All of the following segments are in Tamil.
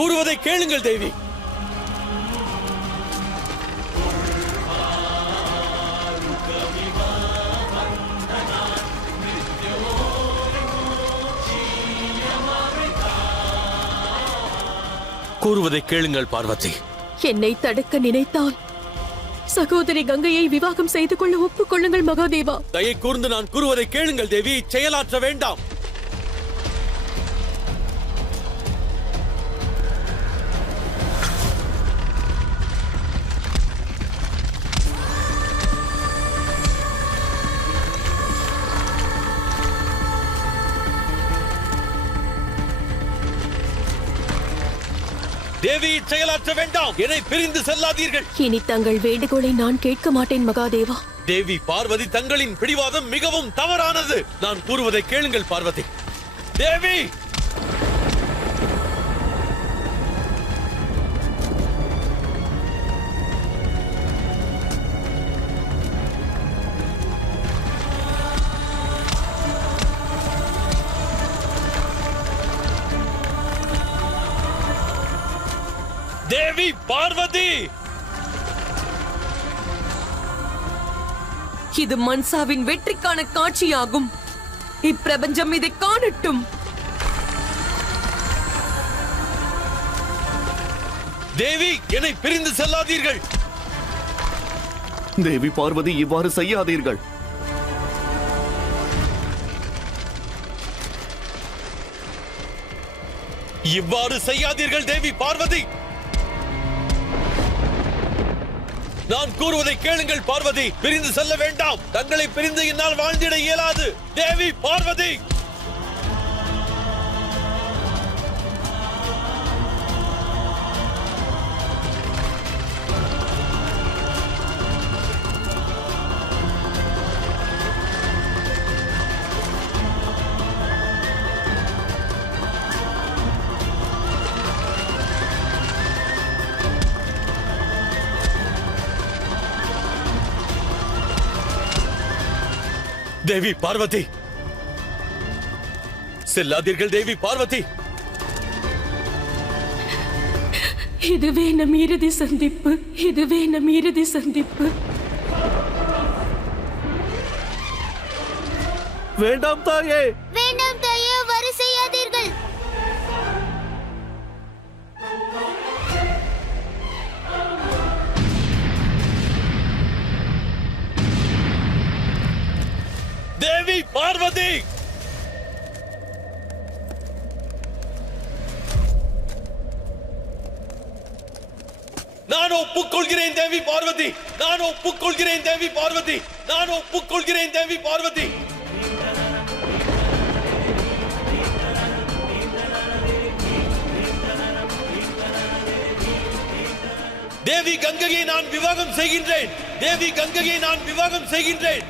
கூறுவதை கேளுங்கள் தேவி. கூறுவதை கேளுங்கள் பார்வதி. என்னை தடுக்க நினைத்தால் சகோதரி கங்கையை விவாகம் செய்து கொள்ள ஒப்புக்கொள்ளுங்கள் மகாதேவா. தயை கூர்ந்து நான் கூறுவதை கேளுங்கள் தேவி. செயலாற்ற வேண்டாம். தேவி, செயலாற்ற வேண்டாம். என்னை பிரிந்து செல்லாதீர்கள். இனி தங்கள் வேண்டுகோளை நான் கேட்க மாட்டேன் மகாதேவா. தேவி பார்வதி, தங்களின் பிடிவாதம் மிகவும் தவறானது. நான் கூறுவதை கேளுங்கள் பார்வதி. தேவி, தேவி பார்வதி, இது மன்சாவின் வெற்றிக்கான காட்சியாகும். இப்பிரபஞ்சம் இதை காணட்டும். தேவி, என்னை பிரிந்து செல்லாதீர்கள். தேவி பார்வதி, இவ்வாறு செய்யாதீர்கள். இவ்வாறு செய்யாதீர்கள் தேவி பார்வதி. நான் கூறுவதை கேளுங்கள் பார்வதி. பிரிந்து செல்ல வேண்டாம். தங்களை பிரிந்து என்னால் வாழ்ந்திட இயலாது. தேவி பார்வதி, தேவி பார்வதி, செல்லாதீர்கள் தேவி பார்வதி. இதுவே நம் இறுதி சந்திப்பு. இதுவே நம் இறுதி சந்திப்பு. வேண்டாம் தாயே, வேண்டாம் தாயே, வரு செய்யாதீர்கள். தேவி பார்வதி, நான் ஒப்புக்கொள்கிறேன் தேவி பார்வதி. நான் ஒப்புக்கொள்கிறேன் தேவி பார்வதி. நான் ஒப்புக்கொள்கிறேன் தேவி பார்வதி. தேவி கங்கையை நான் விவாகம் செய்கின்றேன். தேவி கங்கையை நான் விவாகம் செய்கின்றேன்.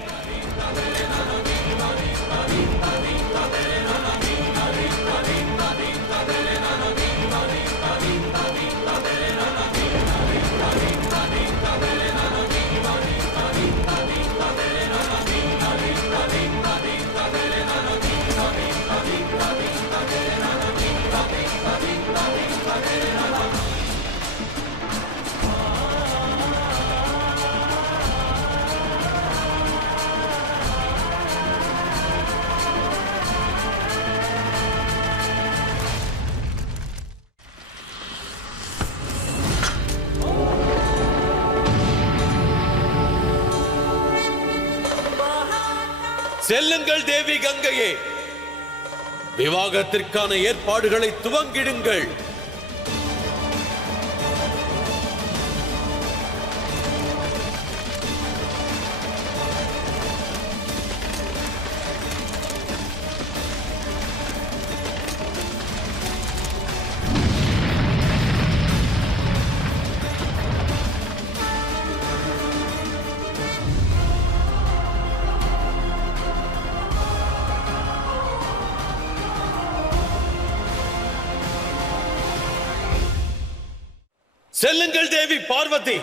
செல்லுங்கள் தேவி கங்கையே. விவாகத்திற்கான ஏற்பாடுகளை துவங்கிடுங்கள். செல்லுங்கள் தேவி பார்வதி.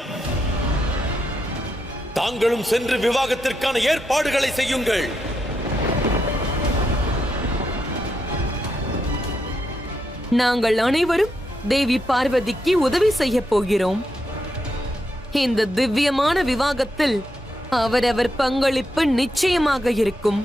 தாங்களும் சென்று விவாகத்திற்கான ஏற்பாடுகளை செய்யுங்கள். நாங்கள் அனைவரும் தேவி பார்வதிக்கு உதவி செய்ய போகிறோம். இந்த திவ்யமான விவாகத்தில் அவரவர் பங்களிப்பு நிச்சயமாக இருக்கும்.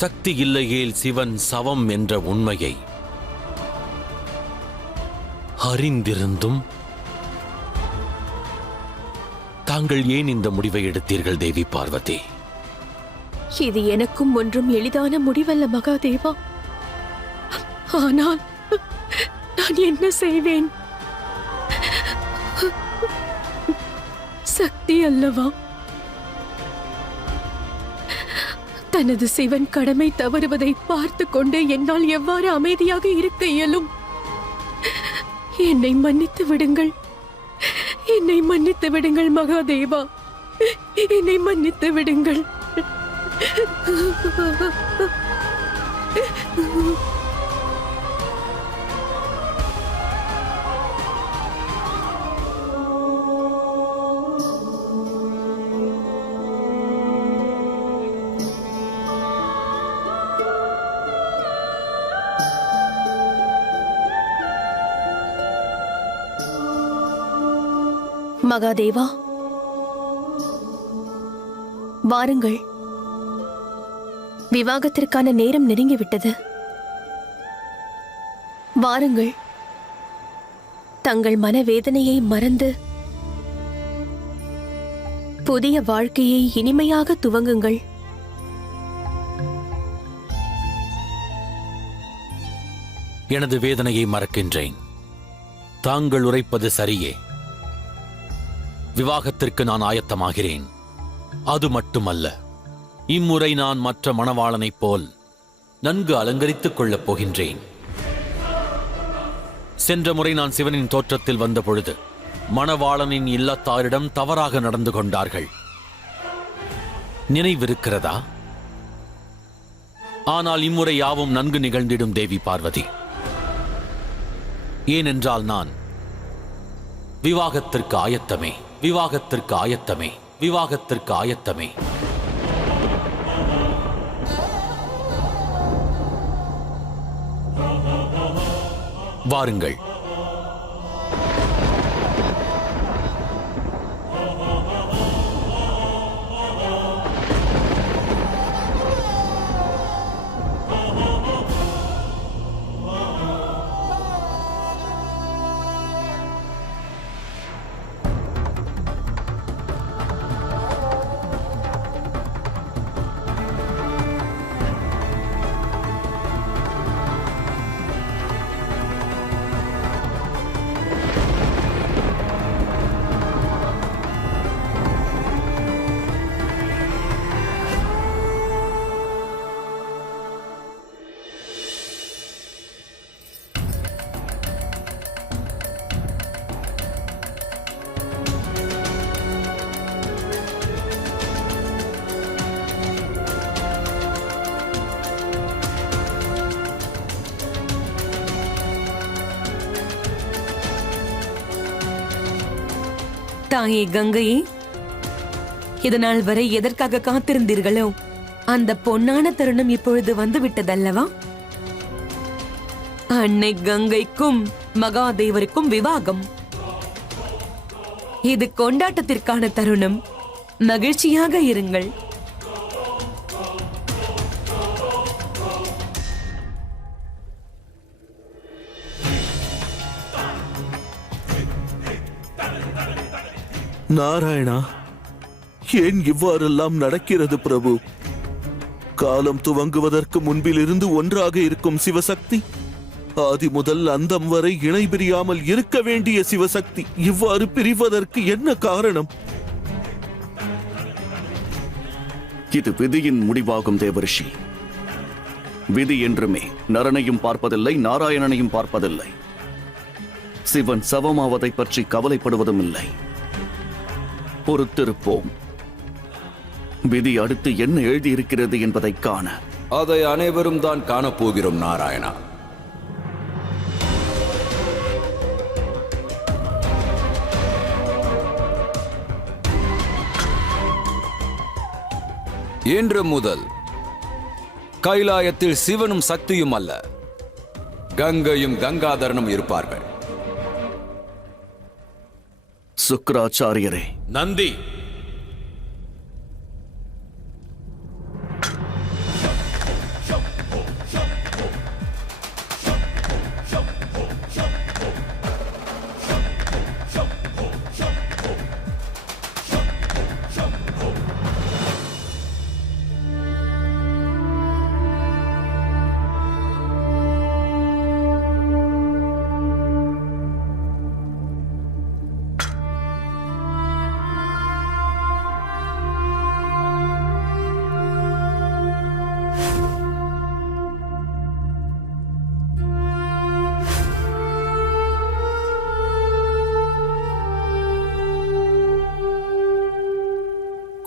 சக்தி இல்லையேல் சிவன் சவம் என்ற உண்மையை அறிந்திருந்தும் தாங்கள் ஏன் இந்த முடிவை எடுத்தீர்கள் தேவி பார்வதி? இது எனக்கும் ஒன்றும் எளிதான முடிவல்ல மகாதேவா. ஆனால் நான் என்ன செய்வேன்? சக்தி அல்லவா? தனது சிவன் கடமை தவறுவதை பார்த்து கொண்டு என்னால் எவ்வாறு அமைதியாக இருக்க இயலும்? என்னை மன்னித்து விடுங்கள், என்னை மன்னித்து விடுங்கள் மகாதேவா, என்னை மன்னித்து விடுங்கள். மகாதேவா, வாருங்கள். விவாகத்திற்கான நேரம் நெருங்கிவிட்டது. வாருங்கள், தங்கள் மனவேதனையை மறந்து புதிய வாழ்க்கையை இனிமையாக துவங்குங்கள். எனது வேதனையை மறக்கின்றேன். தாங்கள் உரைப்பது சரியே. விவாகத்திற்கு நான் ஆயத்தமாகிறேன். அது மட்டுமல்ல, இம்முறை நான் மற்ற மணவாளனைப் போல் நன்கு அலங்கரித்துக் கொள்ளப் போகின்றேன். சென்ற முறை நான் சிவனின் தோற்றத்தில் வந்த பொழுது மணவாளனின் இல்லத்தாரிடம் தவறாக நடந்து கொண்டார்கள். நினைவிருக்கிறதா? ஆனால் இம்முறை யாவும் நன்கு நிகழ்ந்திடும் தேவி பார்வதி. ஏனென்றால் நான் விவாகத்திற்கு ஆயத்தமே, விவாகத்திற்கு ஆயத்தமே, விவாகத்திற்கு ஆயத்தமே. வாருங்கள். தாயே கங்கையே, இதனால் வரை எதற்காக காத்திருந்தீர்களோ அந்த பொன்னான தருணம் இப்பொழுது வந்து விட்டதல்லவா? அன்னை கங்கைக்கும் மகாதேவருக்கும் விவாகம். இது கொண்டாட்டத்திற்கான தருணம். மகிழ்ச்சியாக இருங்கள். நாராயணா, ஏன் இவ்வாறெல்லாம் நடக்கிறது பிரபு? காலம் துவங்குவதற்கு முன்பிலிருந்து ஒன்றாக இருக்கும் சிவசக்தி ஆதி முதல் அந்தம் வரை இணை பிரியாமல் இருக்க வேண்டிய சிவசக்தி இவ்வாறு பிரிவதற்கு என்ன காரணம்? இது விதியின் முடிவாகும் தேவரிஷி. விதி என்றுமே நரனையும் பார்ப்பதில்லை, நாராயணனையும் பார்ப்பதில்லை. சிவன் சவமாவதை பற்றி கவலைப்படுவதும் இல்லை. பொறுத்திருப்போம். விதி அடுத்து என்ன எழுதியிருக்கிறது என்பதை காண. அதை அனைவரும் தான் காணப்போகிறோம் நாராயணா. இன்று முதல் கைலாயத்தில் சிவனும் சக்தியும் அல்ல, கங்கையும் கங்காதரனும் இருப்பார்கள். சுக்கிராச்சாரியரே, நந்தி,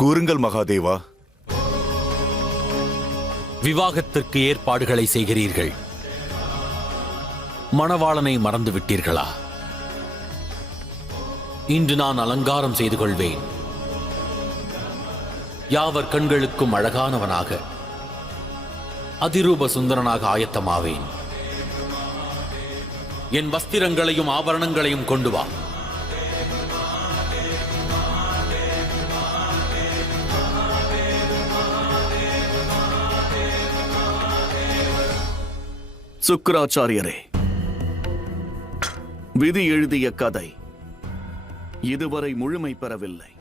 கூறுங்கள் மகாதேவா. விவாகத்திற்கு ஏற்பாடுகளை செய்கிறீர்கள். மணவாளனை மறந்து விட்டீர்களா? இன்று நான் அலங்காரம் செய்து கொள்வேன். யாவர் கண்களுக்கும் அழகானவனாக, அதிரூப சுந்தரனாக ஆயத்தமாவேன். என் வஸ்திரங்களையும் ஆபரணங்களையும் கொண்டு வா. சுக்கிராச்சாரியரே, விதி எழுதிய கதை இதுவரை முழுமை பெறவில்லை.